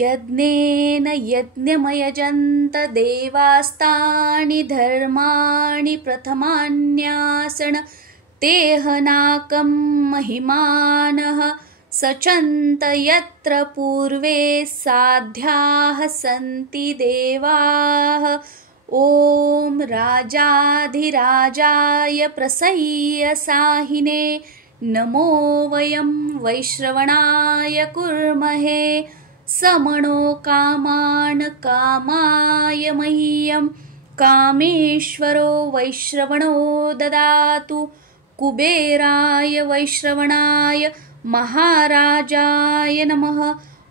यज्ञेन यज्ञमयजन्त देवास्तानि धर्माणि प्रथमान्यासन् तेहनाकं महिमानः सचन्त यत्र पूर्वे साध्याः सन्ति देवाः। ॐ राजाधिराजाय प्रसह्य साहिने नमो वयं वैश्रवणाय कुर्महे। समनो कामान् कामाय मह्यं कामेश्वरो वैश्रवणो ददातु। कुबेराय वैश्रवणाय महाराजाय नमः।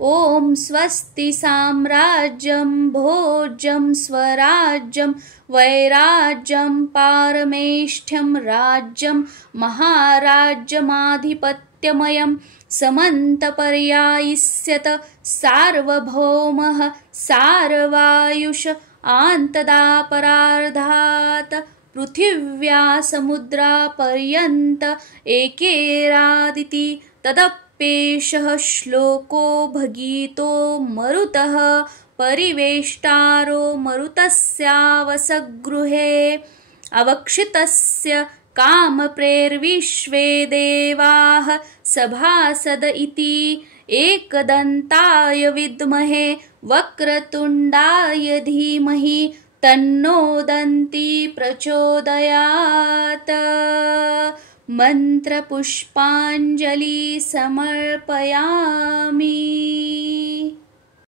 ॐ स्वस्ति साम्राज्यं भोज्यं स्वराज्यं वैराज्यं पारमेष्ठ्यं राज्यं महाराज्यमाधिपत्यमयं समन्तपर्यायिष्यत सार्वभौमः सार्वायुष आन्तदापरार्धात् पृथिव्या समुद्रापर्यन्त एकेरादिति तदप्येषः श्लोको भगीतो मरुतः परिवेष्टारो मरुतस्यावसगृहे अवक्षितस्य कामप्रेर्विश्वे देवाः सभासद इति एकदन्ताय विद्महे वक्रतुण्डाय धीमहि तन्नो दन्ती प्रचोदयात्। मन्त्रपुष्पाञ्जलि समर्पयामि।